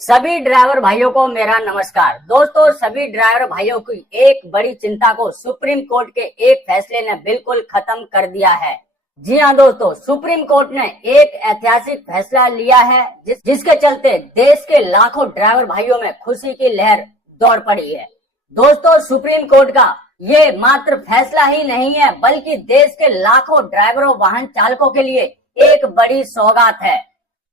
सभी ड्राइवर भाइयों को मेरा नमस्कार। दोस्तों, सभी ड्राइवर भाइयों की एक बड़ी चिंता को सुप्रीम कोर्ट के एक फैसले ने बिल्कुल खत्म कर दिया है। जी हाँ दोस्तों, सुप्रीम कोर्ट ने एक ऐतिहासिक फैसला लिया है जिसके चलते देश के लाखों ड्राइवर भाइयों में खुशी की लहर दौड़ पड़ी है। दोस्तों, सुप्रीम कोर्ट का ये मात्र फैसला ही नहीं है बल्कि देश के लाखों ड्राइवरों वाहन चालकों के लिए एक बड़ी सौगात है।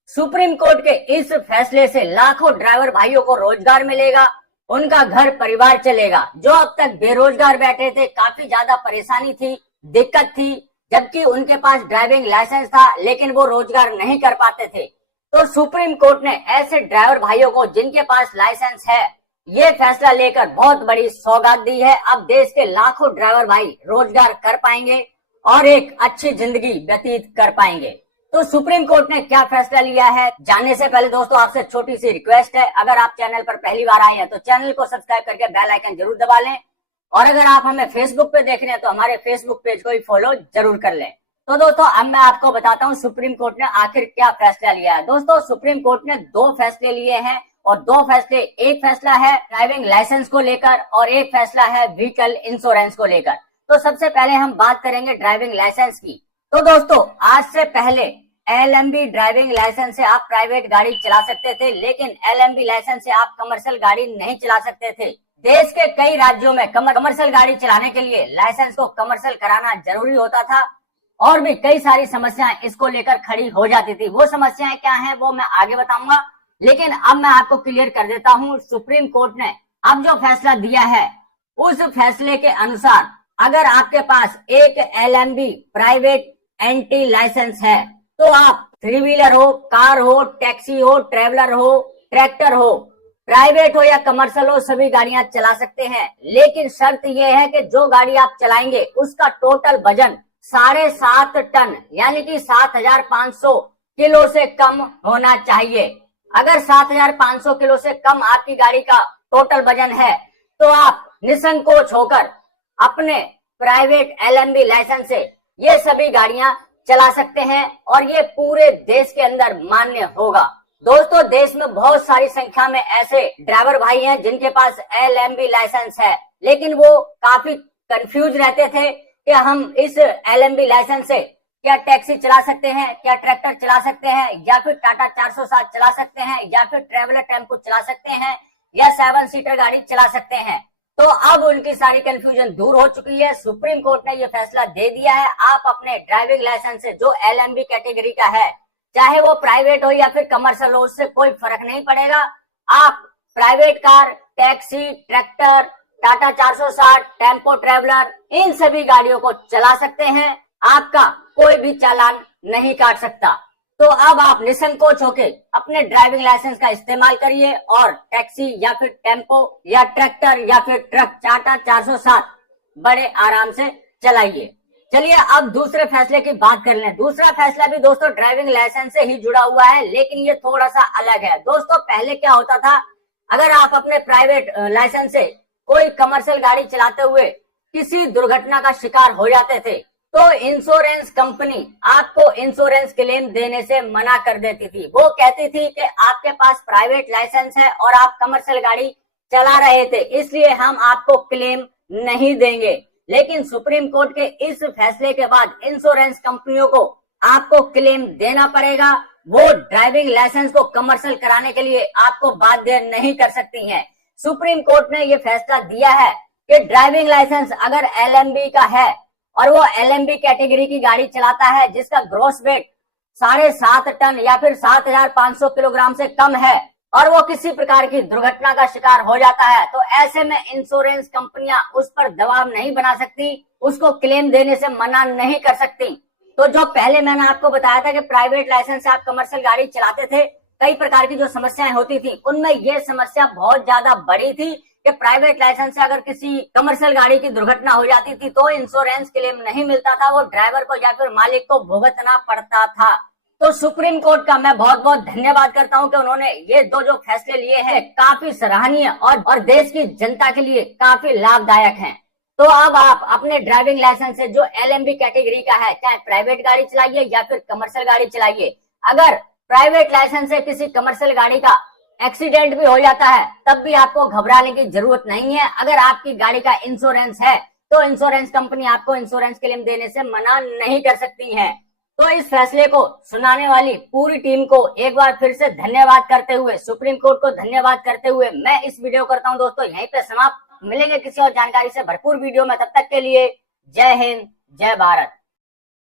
सुप्रीम कोर्ट के इस फैसले से लाखों ड्राइवर भाइयों को रोजगार मिलेगा, उनका घर परिवार चलेगा। जो अब तक बेरोजगार बैठे थे, काफी ज्यादा परेशानी थी, दिक्कत थी, जबकि उनके पास ड्राइविंग लाइसेंस था लेकिन वो रोजगार नहीं कर पाते थे। तो सुप्रीम कोर्ट ने ऐसे ड्राइवर भाइयों को जिनके पास लाइसेंस है ये फैसला लेकर बहुत बड़ी सौगात दी है। अब देश के लाखों ड्राइवर भाई रोजगार कर पाएंगे और एक अच्छी जिंदगी व्यतीत कर पाएंगे। तो सुप्रीम कोर्ट ने क्या फैसला लिया है, जानने से पहले दोस्तों आपसे छोटी सी रिक्वेस्ट है, अगर आप चैनल पर पहली बार आए हैं तो चैनल को सब्सक्राइब करके बेल आइकन जरूर दबा लें, और अगर आप हमें फेसबुक पे देख रहे हैं तो हमारे फेसबुक पेज को भी फॉलो जरूर कर लें। तो दोस्तों अब मैं आपको बताता हूँ सुप्रीम कोर्ट ने आखिर क्या फैसला लिया है। दोस्तों, सुप्रीम कोर्ट ने दो फैसले लिए हैं और दो फैसले, एक फैसला है ड्राइविंग लाइसेंस को लेकर और एक फैसला है व्हीकल इंश्योरेंस को लेकर। तो सबसे पहले हम बात करेंगे ड्राइविंग लाइसेंस की। तो दोस्तों, आज से पहले LMB ड्राइविंग लाइसेंस से आप प्राइवेट गाड़ी चला सकते थे, लेकिन LMB लाइसेंस से आप कमर्शियल गाड़ी नहीं चला सकते थे। देश के कई राज्यों में कमर्शियल गाड़ी चलाने के लिए लाइसेंस को कमर्शियल कराना जरूरी होता था और भी कई सारी समस्याएं इसको लेकर खड़ी हो जाती थी। वो समस्याएं क्या हैं वो मैं आगे बताऊंगा, लेकिन अब मैं आपको क्लियर कर देता हूँ। सुप्रीम कोर्ट ने अब जो फैसला दिया है उस फैसले के अनुसार अगर आपके पास एक LMB प्राइवेट एंटी लाइसेंस है तो आप 3 व्हीलर हो, कार हो, टैक्सी हो, ट्रेवलर हो, ट्रैक्टर हो, प्राइवेट हो या कमर्शियल हो, सभी गाड़ियां चला सकते हैं। लेकिन शर्त यह है कि जो गाड़ी आप चलाएंगे उसका टोटल वजन 7.5 टन यानी कि 7,500 किलो से कम होना चाहिए। अगर 7,500 किलो से कम आपकी गाड़ी का टोटल वजन है तो आप निसंकोच होकर अपने प्राइवेट LMB लाइसेंस से ये सभी गाड़ियां चला सकते हैं और ये पूरे देश के अंदर मान्य होगा। दोस्तों, देश में बहुत सारी संख्या में ऐसे ड्राइवर भाई हैं जिनके पास LMB लाइसेंस है, लेकिन वो काफी कंफ्यूज रहते थे कि हम इस LMB लाइसेंस से क्या टैक्सी चला सकते हैं, क्या ट्रैक्टर चला सकते हैं, या फिर टाटा 407 चला सकते हैं, या फिर ट्रेवलर टेम्पो चला सकते हैं, या 7 सीटर गाड़ी चला सकते हैं। तो अब उनकी सारी कंफ्यूजन दूर हो चुकी है। सुप्रीम कोर्ट ने ये फैसला दे दिया है, आप अपने ड्राइविंग लाइसेंस से जो LMB कैटेगरी का है, चाहे वो प्राइवेट हो या फिर कमर्शियल हो, उससे कोई फर्क नहीं पड़ेगा। आप private car, taxi, tractor, Tata 460, tempo, traveller, इन सभी गाड़ियों को चला सकते हैं। आपका कोई भी चालान नहीं काट सकता। तो अब आप निसंकोच होके अपने ड्राइविंग लाइसेंस का इस्तेमाल करिए और टैक्सी या फिर टेम्पो या ट्रैक्टर या फिर ट्रक टाटा 407 बड़े आराम से चलाइए। चलिए अब दूसरे फैसले की बात कर लें। दूसरा फैसला भी दोस्तों ड्राइविंग लाइसेंस से ही जुड़ा हुआ है, लेकिन ये थोड़ा सा अलग है। दोस्तों, पहले क्या होता था, अगर आप अपने प्राइवेट लाइसेंस से कोई कमर्शियल गाड़ी चलाते हुए किसी दुर्घटना का शिकार हो जाते थे तो इंश्योरेंस कंपनी आपको इंश्योरेंस क्लेम देने से मना कर देती थी। वो कहती थी कि आपके पास प्राइवेट लाइसेंस है और आप कमर्शियल गाड़ी चला रहे थे, इसलिए हम आपको क्लेम नहीं देंगे। लेकिन सुप्रीम कोर्ट के इस फैसले के बाद इंश्योरेंस कंपनियों को आपको क्लेम देना पड़ेगा। वो ड्राइविंग लाइसेंस को कमर्शियल कराने के लिए आपको बाध्य नहीं कर सकती हैं। सुप्रीम कोर्ट ने ये फैसला दिया है कि ड्राइविंग लाइसेंस अगर LMB का है और वो LMB कैटेगरी की गाड़ी चलाता है जिसका ग्रॉस वेट 7.5 टन या फिर 7,500 किलोग्राम से कम है और वो किसी प्रकार की दुर्घटना का शिकार हो जाता है, तो ऐसे में इंश्योरेंस कंपनियां उस पर दबाव नहीं बना सकती, उसको क्लेम देने से मना नहीं कर सकती। तो जो पहले मैंने आपको बताया था कि प्राइवेट लाइसेंस से आप कमर्शियल गाड़ी चलाते थे, कई प्रकार की जो समस्याएं होती थी उनमें ये समस्या बहुत ज्यादा बड़ी थी कि प्राइवेट लाइसेंस से अगर किसी कमर्शियल गाड़ी की दुर्घटना हो जाती थी तो इंश्योरेंस क्लेम नहीं मिलता था, वो ड्राइवर को या फिर मालिक को भुगतना पड़ता था। तो सुप्रीम कोर्ट का मैं बहुत बहुत धन्यवाद करता हूं कि उन्होंने ये दो जो फैसले लिए हैं काफी सराहनीय और देश की जनता के लिए काफी लाभदायक हैं। तो अब आप अपने ड्राइविंग लाइसेंस से जो LMB कैटेगरी का है, चाहे प्राइवेट गाड़ी चलाइए या फिर कमर्शियल गाड़ी चलाइए, अगर प्राइवेट लाइसेंस से किसी कमर्शियल गाड़ी का एक्सीडेंट भी हो जाता है तब भी आपको घबराने की जरूरत नहीं है। अगर आपकी गाड़ी का इंश्योरेंस है तो इंश्योरेंस कंपनी आपको इंश्योरेंस क्लेम देने से मना नहीं कर सकती है। तो इस फैसले को सुनाने वाली पूरी टीम को एक बार फिर से धन्यवाद करते हुए, सुप्रीम कोर्ट को धन्यवाद करते हुए मैं इस वीडियो करता हूं दोस्तों यहीं पे समाप्त। मिलेंगे किसी और जानकारी से भरपूर वीडियो में, तब तक के लिए जय हिंद, जय भारत।